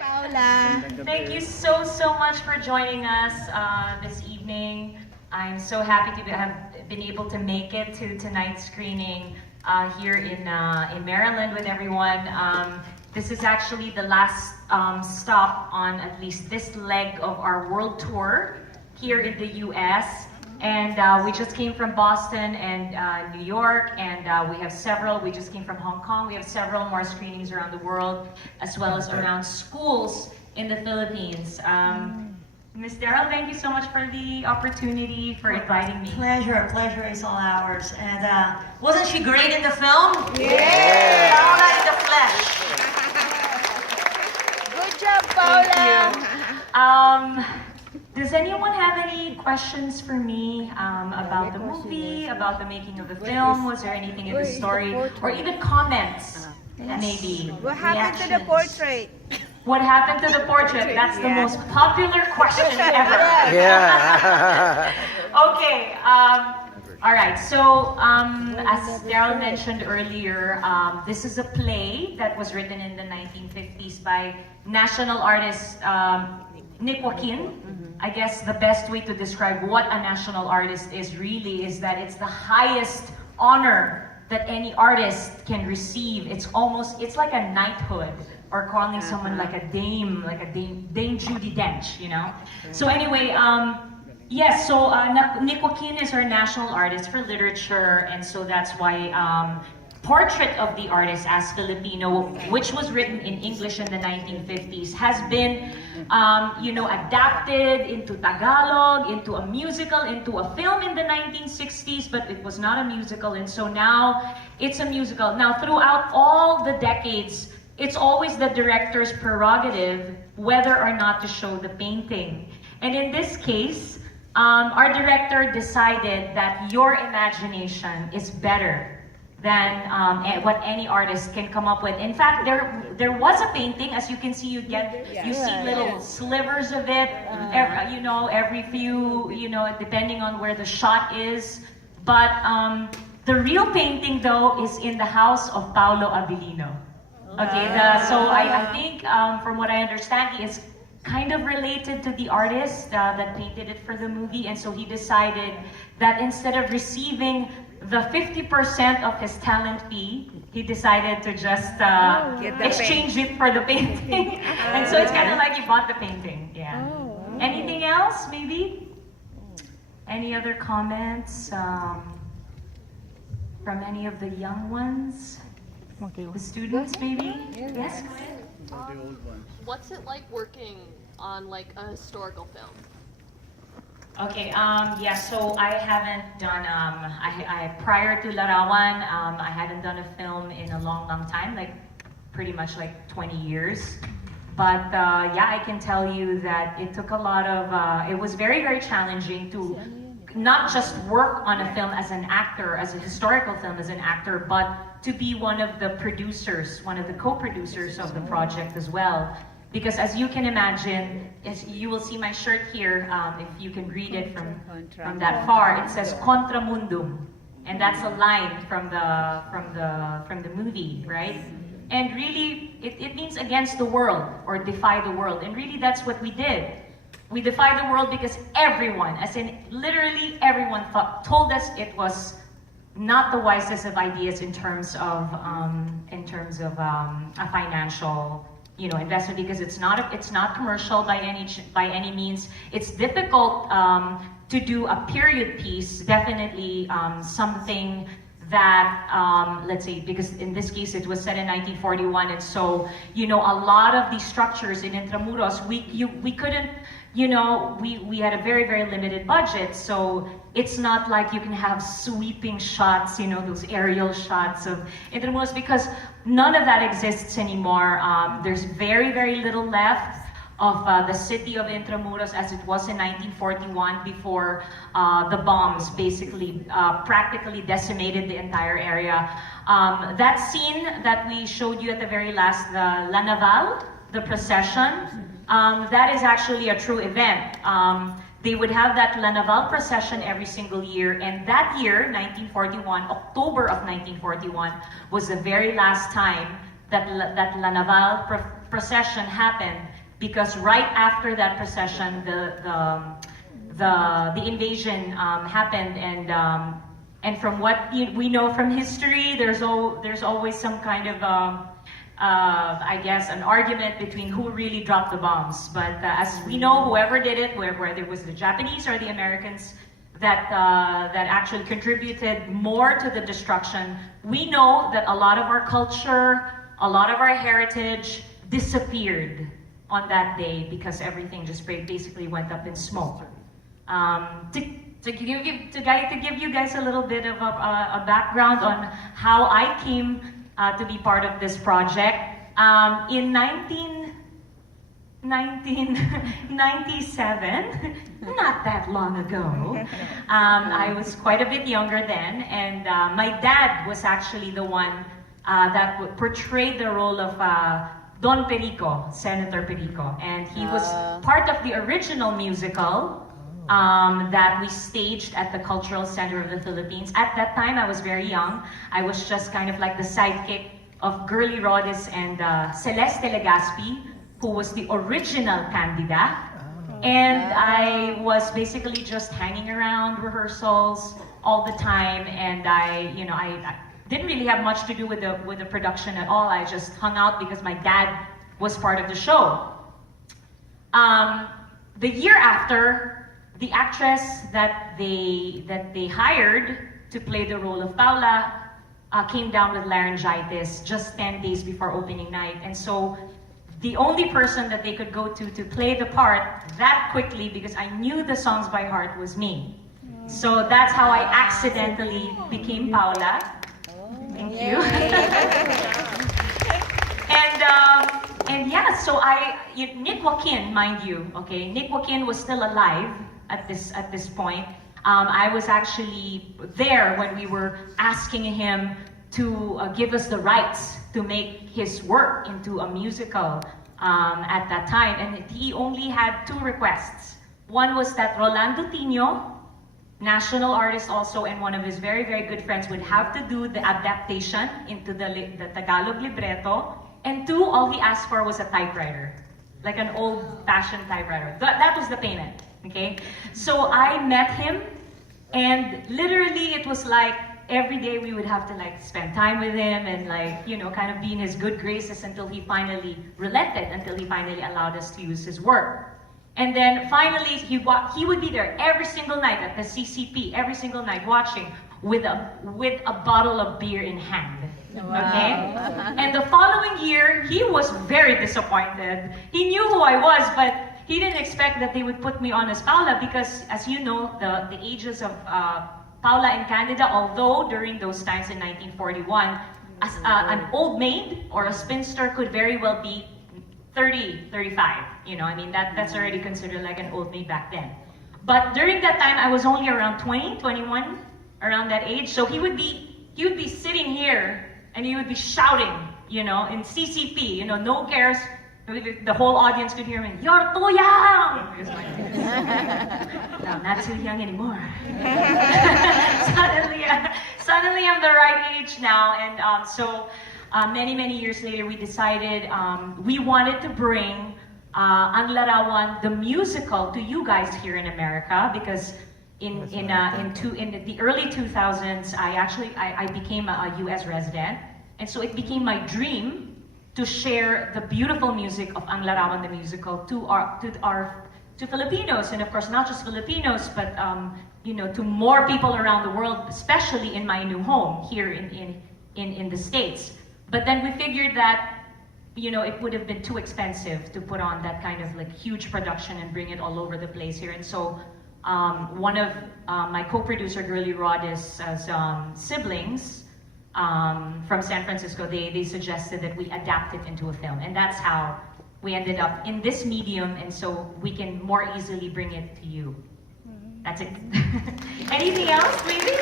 Paula. Thank you so much for joining us this evening. I'm so happy to have been able to make it to tonight's screening here in Maryland with everyone. This is actually the last stop on at least this leg of our world tour here in the US. And we just came from Boston and New York, and we just came from Hong Kong. We have several more screenings around the world, as well as around schools in the Philippines. Ms. Daryl, thank you so much for the opportunity, for inviting me. Pleasure is all ours. And wasn't she great in the film? Yeah! Paula in the flesh. Good job, Paula. Does anyone have any questions for me about the movie, about the making of the film? Was there anything in the story, or even comments, maybe? What happened to the portrait? What happened to the portrait? That's the most popular question ever. Yeah. Okay. All right. So, as Daryl mentioned earlier, this is a play that was written in the 1950s by national artist Nick Joaquin. I guess the best way to describe what a national artist is really is that it's the highest honor that any artist can receive. It's like a knighthood, or calling someone like a Dame Judi Dench, you know? So anyway, yes, so Nick Joaquin is our national artist for literature, and so that's why Portrait of the Artist as Filipino, which was written in English in the 1950s, has been adapted into Tagalog, into a musical, into a film in the 1960s, but it was not a musical, and so now it's a musical. Now, throughout all the decades, it's always the director's prerogative whether or not to show the painting. And in this case, our director decided that your imagination is better than what any artist can come up with. In fact, there was a painting, as you can see. You see little slivers of it, every few, depending on where the shot is. But the real painting, though, is in the house of Paulo Abilino. Okay, so I think, from what I understand, he is kind of related to the artist that painted it for the movie, and so he decided that instead of receiving the 50% of his talent fee, he decided to just exchange it for the painting. And so it's kind of like he bought the painting. Yeah. Anything else, maybe? Any other comments from any of the young ones? The students, maybe? Yes? What's it like working on like a historical film? Okay, yeah, so I haven't done, prior to Larawan, I hadn't done a film in a long time, like pretty much like 20 years. But yeah, I can tell you that it took a lot of, it was very challenging to not just work on a film as an actor, as a historical film as an actor, but to be one of the producers, one of the co-producers of the project as well. Because as you can imagine, as you will see my shirt here, if you can read it from that far, it says Contra Mundum, and that's a line from the movie, right? And really, it means against the world, or defy the world, and really that's what we did. We defied the world because everyone, as in literally everyone, told us it was not the wisest of ideas in terms of a financial investment, because it's not commercial by any means. It's difficult to do a period piece, definitely something that, let's say, because in this case it was set in 1941, and so, a lot of these structures in Intramuros, we couldn't, we had a very limited budget, so it's not like you can have sweeping shots, those aerial shots of Intramuros, because none of that exists anymore. There's very little left of the city of Intramuros as it was in 1941, before the bombs basically practically decimated the entire area. That scene that we showed you at the very last, the La Naval, the procession, that is actually a true event. They would have that La Naval procession every single year, and that year, 1941, October of 1941, was the very last time that La Naval procession happened because right after that procession, the invasion happened, and from what we know from history, there's always some kind of I guess an argument between who really dropped the bombs. But as we know, whoever did it, whether it was the Japanese or the Americans that actually contributed more to the destruction, we know that a lot of our culture, a lot of our heritage disappeared on that day because everything just basically went up in smoke. To give you guys a little bit of a background on how I came to be part of this project, in 1997, not that long ago, I was quite a bit younger then, and my dad was actually the one that portrayed the role of Don Perico, Senator Perico, and he was part of the original musical that we staged at the Cultural Center of the Philippines. At that time, I was very young. I was just kind of like the sidekick of Girly Rhodes and Celeste Legaspi, who was the original Candida. And I was basically just hanging around rehearsals all the time, and I didn't really have much to do with the production at all. I just hung out because my dad was part of the show. The year after, the actress that they hired to play the role of Paula came down with laryngitis just 10 days before opening night, and so the only person that they could go to play the part that quickly, because I knew the songs by heart, was me. So that's how I accidentally became Paula. Thank you. And yeah, so Nick Joaquin, mind you, okay, Nick Joaquin was still alive at this point. I was actually there when we were asking him to give us the rights to make his work into a musical at that time, and he only had two requests. One was that Rolando Tino, national artist also, and one of his very, very good friends, would have to do the adaptation into the Tagalog libretto. And two, all he asked for was a typewriter, like an old-fashioned typewriter. That was the payment, okay? So I met him, and literally it was like every day we would have to like spend time with him and like, kind of be in his good graces until he finally relented, until he finally allowed us to use his work. And then finally, he would be there every single night at the CCP, every single night watching with a bottle of beer in hand. Okay? And the following year, he was very disappointed. He knew who I was, but he didn't expect that they would put me on as Paula because, as you know, the ages of Paula and Candida, although during those times in 1941, an old maid or a spinster could very well be 30, 35. I mean, that's already considered like an old maid back then. But during that time, I was only around 20, 21, around that age. So he would be sitting here and he would be shouting, in CCP, no cares. The whole audience could hear me, "You're too young!" No, not too young anymore. Suddenly I'm the right age now, and so many, many years later, we decided we wanted to bring Ang Larawan, the musical, to you guys here in America, because in the early 2000s, I became a U.S. resident, and so it became my dream to share the beautiful music of Ang Larawan, the musical, to Filipinos, and of course not just Filipinos, but to more people around the world, especially in my new home here in the States. But then we figured that it would have been too expensive to put on that kind of like huge production and bring it all over the place here. And so one of my co-producer, Girly Rhodes' siblings from San Francisco, they suggested that we adapt it into a film. And that's how we ended up in this medium, and so we can more easily bring it to you. That's it. Anything else, maybe?